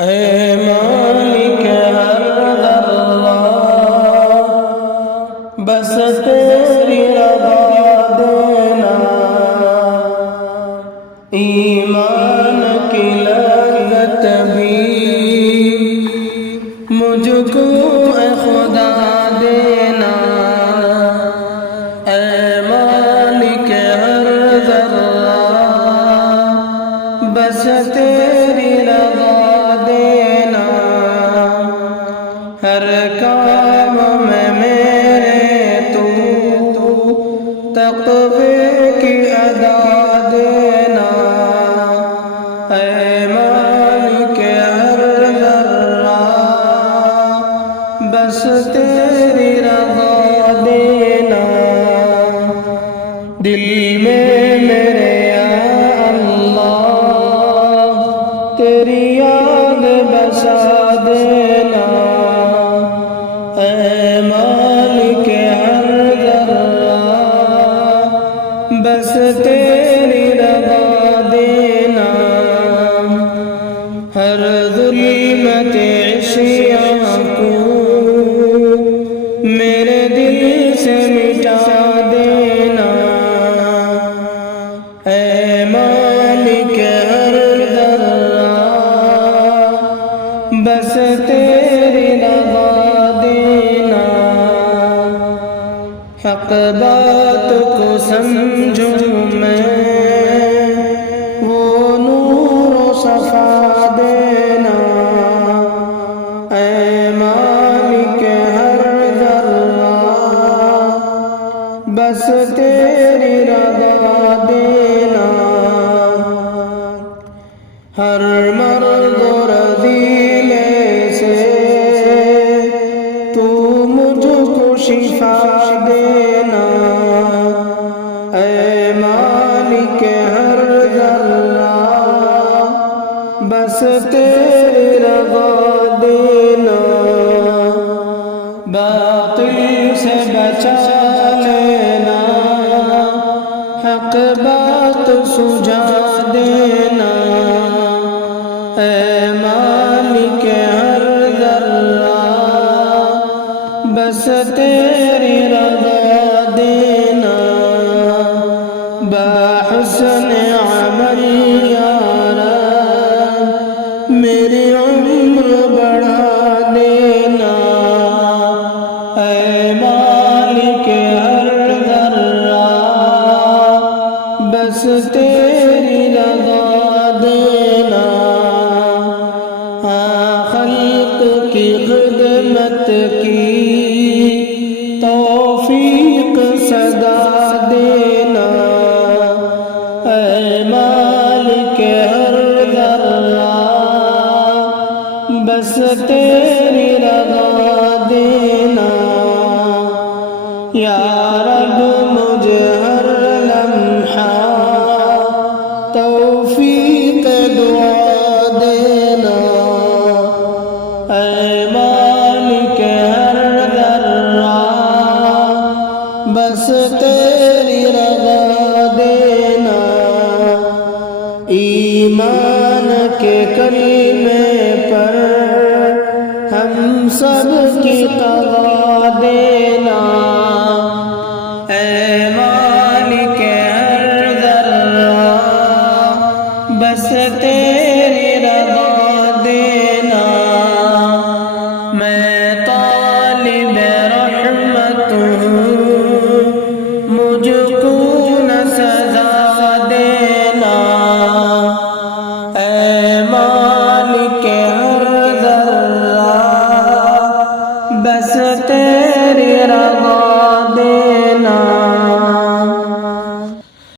اے مالک ہر ذرہ بس تیری رضا دینا، ایمان کی لذت بھی مجھ کو اے خدا دینا، اے مالک ہر ذرہ بس تیری رضا دینا، ہر کام میں میرے تو تقوی کی ادا دینا، اے مالک ہر ذرہ بس تیری رضا دینا، دل میں میرے یا اللہ تیری یاد بسا دینا، اے مالک ہر ذرہ بس تیری رضا دینا، ہر ظلمت عشیاں کو میرے دل سے مٹا دینا، اے مالک ہر ذرہ بس تیری رضا دینا، حق بات کو سمجھوں میں وہ نور و صفا دینا، اے مالک ہر ذرہ بس تیری رضا دینا، ہر مرض و رذیلے سے تو مجھ کو شفا دینا، اے مالک ہر ذرہ بس تیری رضا دینا، باطل سے بچا لینا، حق بات سجا دینا، اے مالک ہر ذرہ بس تیری رضا دینا، بحسن عمل یا رب میری عمر بڑھا دینا، اے مالک ہر ذرہ بس تیری رضا دینا، خلق کی خدمت کی توفیق سزا دینا، اے مالک ہر ذرہ بس تیری رضا دینا، یا رب مجھے ہر لمحہ توفیق دعا دینا، اے مالک ہر ذرہ بس تیری رضا دینا، ایمان کے کلمے پر ہم سب کی قضا دینا، اے مالک ہر ذرہ بس تیری رضا دینا، میں طالب رحمت ہوں مجھ کو نہ سزا دینا، اے مالک ہر ذرہ بس تیری رضا